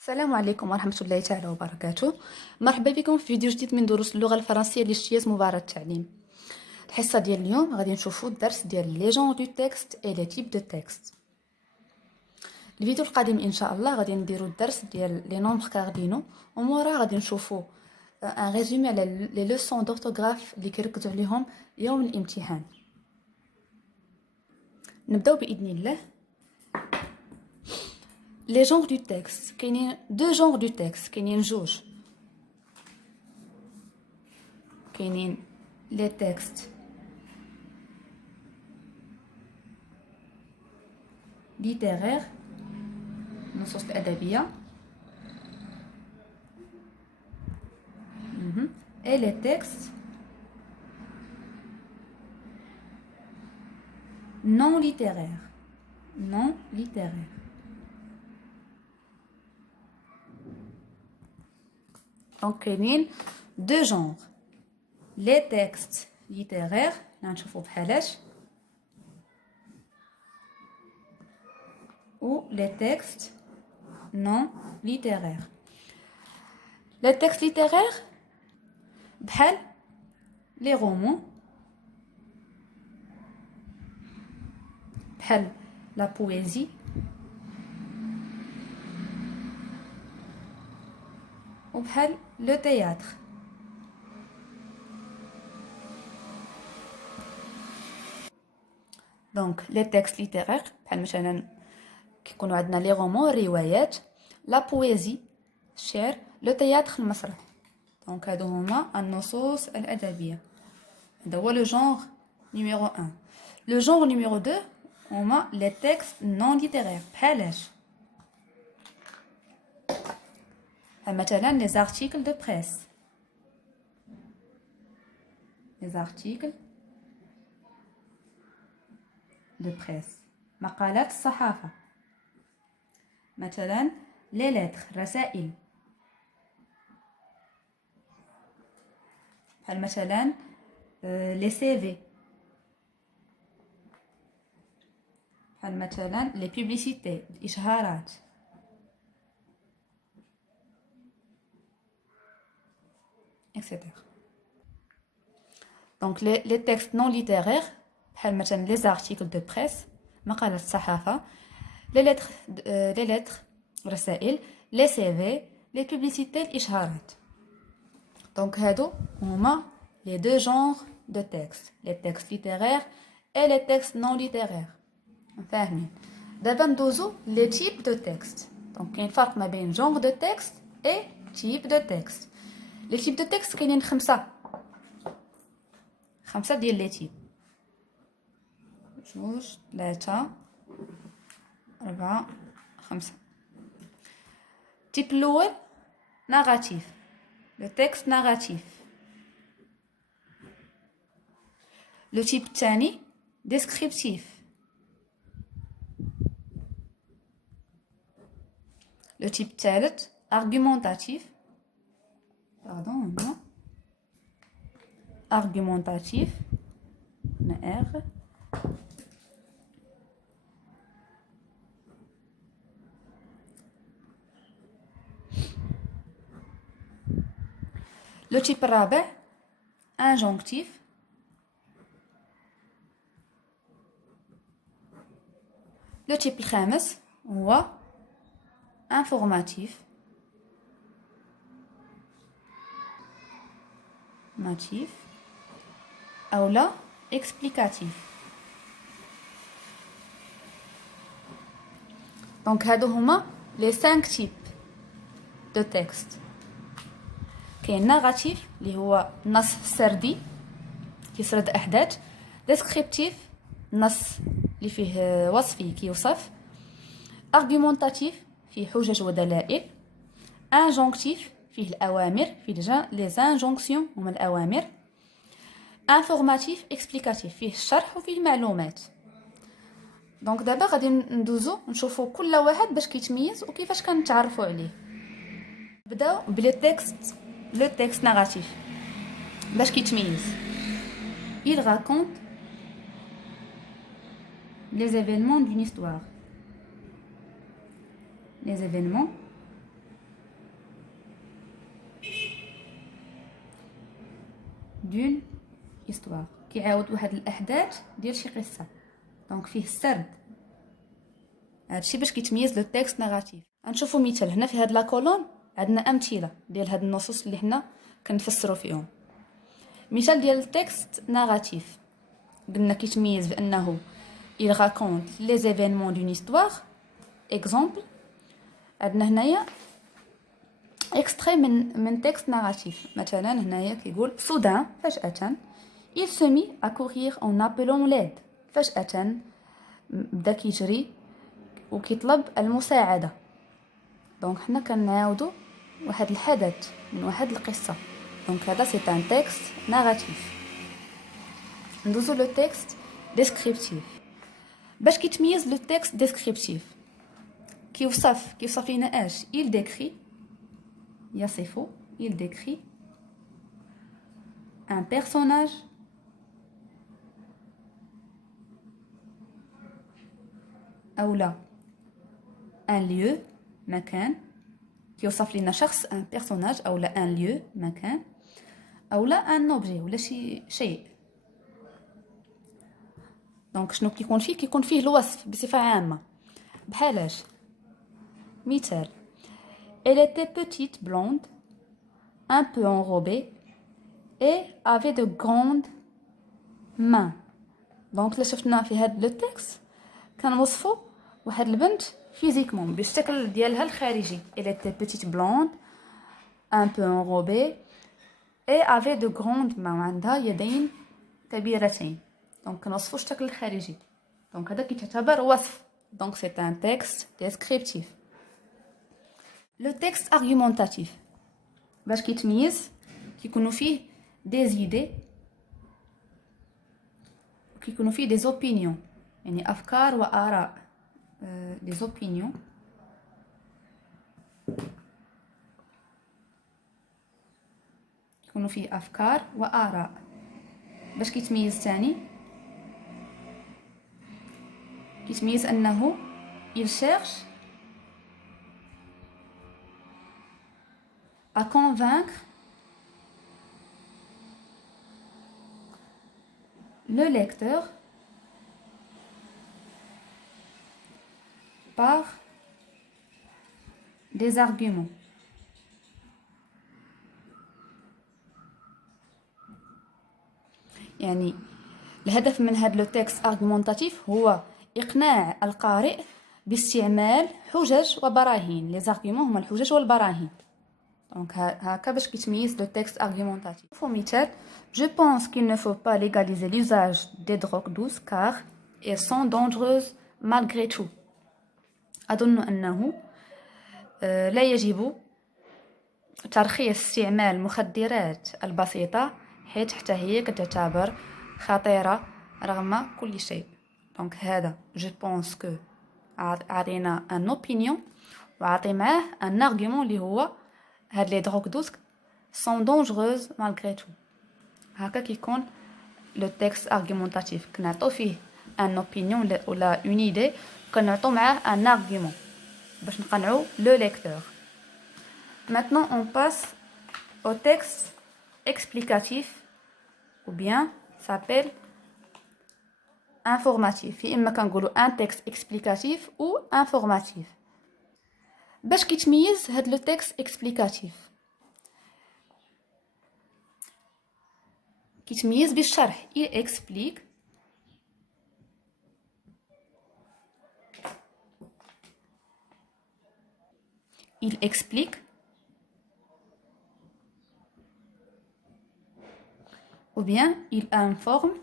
السلام عليكم ورحمة الله تعالى وبركاته. مرحبا بكم في فيديو جديد من دروس اللغة الفرنسية للاجتياز مباراة التعليم. الحصة ديال اليوم غادي نشوفوا الدرس ديال لي جونغ دو تكست اي لي تيب دو تكست. الفيديو القادم ان شاء الله غادي نديروا الدرس ديال لي نومبر كاردينو وموراه غادي نشوفوا ان ريزومي على لي لوسون دورتوغراف اللي كيركزوا عليهم يوم الامتحان. نبداو باذن الله. Les genres du texte, il y a deux genres du texte, il y a جوج. Il y a les textes littéraires, نصوص الأدبية, et les textes non littéraires. Non littéraires. Donc, il y a deux genres. Les textes littéraires, ou les textes non littéraires. Les textes littéraires, les romans, la poésie, ou le théâtre. Donc les textes littéraires بحال مثلا كيكونوا عندنا لي رومون الروايات لا بويزي الشعر لو تياتر المسرح. دونك هادو هما النصوص الادبيه. هذا هو لو جونغ نيميرو 1. لو جونغ نيميرو 2 هما لي تكست نون ليتيرير بحالاش مثلا les articles de presse. Les articles de presse. مقالات الصحافة. مثلا les lettres رسائل. مثلا les CV. مثلا les publicités الإشهارات. etc. Donc les textes non littéraires, les articles de presse, مقالات الصحافة, les lettres, رسائل, les CV, les publicités, الإشهارات. Donc هادو هما les deux genres de textes, les textes littéraires et les textes non littéraires. فاهمين؟ دابا ندوزو les types de textes. Donc كاين فرق ما بين genre de texte et type de texte. لي تيب دو تكست كاينين خمسة ديال لي تيب. 2 3 4 5. التيب الاول ناراتيف. لو تكست ناراتيف. لو تيب الثاني ديسكريبتيف. لو تيب الثالث ارغيومونتاتيف. Argumentatif, R. Le type رابع injonctif. Le type الخامس هو informatif. ou là explicatif. Donc هادو هما les 5 types de texte. كاين narratif اللي هو نص سردي كيسرد احداث. descriptif نص اللي فيه وصفي كيوصف. argumentatif فيه حجج ودلائل. injonctif فيه الأوامر فيه les injonctions هما الأوامر. informatif explicatif فيه الشرح وفيه المعلومات. دونك دابا غادي ندوزو نشوفو كل واحد باش كيتميز وكيفاش كنتعرفوا عليه. نبداو بلي تكست. لو تكست ناراتيف باش كيتميز. il raconte les événements d'une histoire. Les événements دون histoire كيعاود واحد الاحداث ديال شي قصه دونك فيه السرد. هادشي باش كيتميز لو تيكست ناراتيف. غنشوفوا مثال هنا في هاد لا كولون عندنا امثله ديال هاد النصوص اللي حنا كنفسروا فيهم. مثال ديال التكست ناراتيف قلنا كيتميز بانه il raconte les événements d'une histoire. exemple عندنا هنايا extrait من تكست ناراتيف. مثلا هنايا كيقول soudain فجأة il se mit à courir en appelant l'aide. فجأة بدا كيجري وكيطلب المساعدة. دونك حنا كنعاودو واحد الحدث من واحد القصة. دونك هذا سي ان تكست ناراتيف. ندوزو لو تكست ديسكريبتيف. باش كيتميز لو تكست ديسكريبتيف كيوصف لينا اش il décrit يا سي فو il décrit un personnage او لا un lieu مكان كيوصف لنا شخص ان بيرسوناج او لا ان ليو مكان او لا ان اوبجي ولا شيء. دونك شنو كيكون فيه الوصف بصفه عامه بحالاش. مثال elle était petite blonde un peu enrobée et avait de grandes mains. دونك لا شفنا في هاد لو تكست كنوصفوا واحد البنت فيزيكمون بالشكل ديالها الخارجي. elle était petite blonde un peu enrobée et avait de grandes mains. عندها يدين كبيرتين. دونك كنوصفوا الشكل الخارجي. دونك هذا كيتعتبر وصف. دونك c'est un texte descriptif. le texte argumentatif باش كيتميز كيكونوا فيه des idées كيكونوا فيه des opinions يعني افكار واراء. des opinions يكونوا فيه افكار واراء. باش كيتميز ثاني كيتميز انه il cherche à convaincre le lecteur par des arguments. يعني الهدف من هذا لو تكست ارغومونتاتيف هو اقناع القارئ باستعمال حجج وبراهين. لي زارغومون هما الحجج والبراهين. دونك هكا باش كيتميز لو تكست ارغومونتاتيف. فو مثال je pense qu'il ne faut pas légaliser l'usage des drogues douces car elles sont dangereuses malgré tout. أظن أنه لا يجب ترخيص استعمال المخدرات البسيطة حيث حتى هي كتعتبر خطيرة رغم كل شيء. دونك هذا je pense que عطينا ان opinion وعطي معاه ان argument اللي هو هاد لي دروغ دوس sont dangereuses malgré tout. هكا كيكون لو تكست ارغومونتاتيف كنعطو فيه ان opinion ولا une idée كنعطو معاه ان argument باش نقنعو لو ليكتور. Maintenant on passe au texte explicatif ou bien s'appelle informatif. إما كنقولوا un texte explicatif ou informatif. باش كيتميز هاد لو تكست explicatif كيتميز بالشرح. il explique ou bien il informe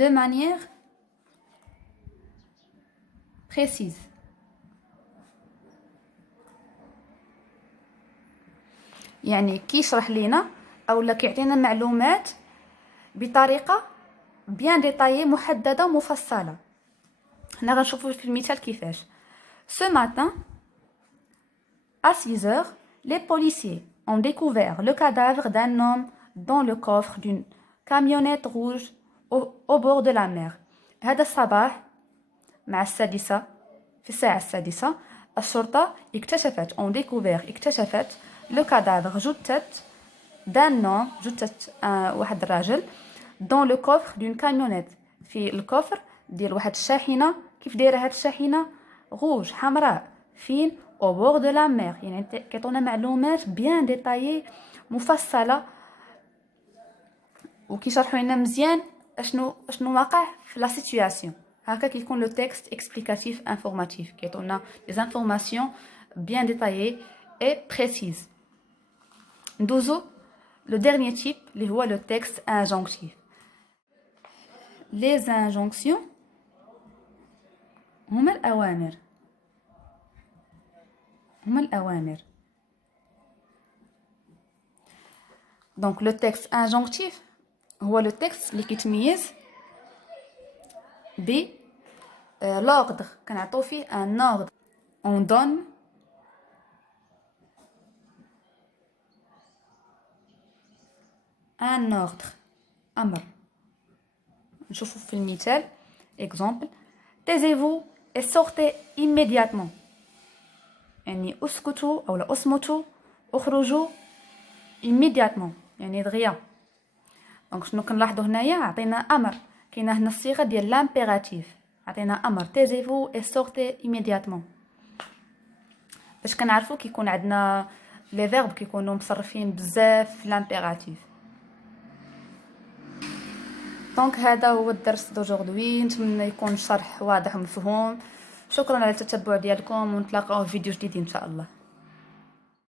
de manière précise. يعني كيشرح لينا اولا كيعطينا معلومات بطريقه بيان ديتايي محدده ومفصله. هنا غنشوفوا في المثال كيفاش. Ce matin à 6 heures les policiers ont découvert le cadavre d'un homme dans le coffre d'une camionnette rouge au bord de la mer. هذا الصباح مع السادسة في الساعة السادسة الشرطة اكتشفت اكتشفت le cadavre جثة d'un homme جثة واحد الراجل dans le coffre d'une camionnette في الكوفر ديال واحد الشاحنة. كيف دايره هاد الشاحنة؟ غوج حمراء فين au bord de la mer. يعني كيعطونا معلومات بيان ديتايي مفصلة وكيشرحوا لنا مزيان اشنو واقع في لا سيتوياسيون. هكا كيكون لو تكست اكسبليكاتيف انفورماتيف كيعطونا لي انفورماسيون بيان ديتايي اي بريسيز. ندوزو لو ديرنيي تيب اللي هو لو تكست انجونكتيف. لي انجونكسيون هما الأوامر. دونك لو تكست انجونكتيف هو لو تكست اللي كيتميز ب لوردر. كنعطيو فيه ان اوردر. اون دون ان اوردر، امر. نشوفو في المثال اكزامبل. taisez-vous et sortez immédiatement. يعني اسكتوا او لا اصمتوا اخرجوا immédiatement يعني دغيا. دونك شنو كنلاحظوا هنايا؟ عطينا امر. كاينه هنا الصيغه ديال لامبيراتيف. عطينا امر taisez-vous et sortez immédiatement. باش كنعرفوا كيكون عندنا لي فيرب كيكونوا مصرفين بزاف في لامبيراتيف. دونك هذا هو الدرس دوجوردي. نتمنى يكون الشرح واضح ومفهوم. شكرا على التتبع ديالكم ونتلاقاو في فيديو جديد ان شاء الله.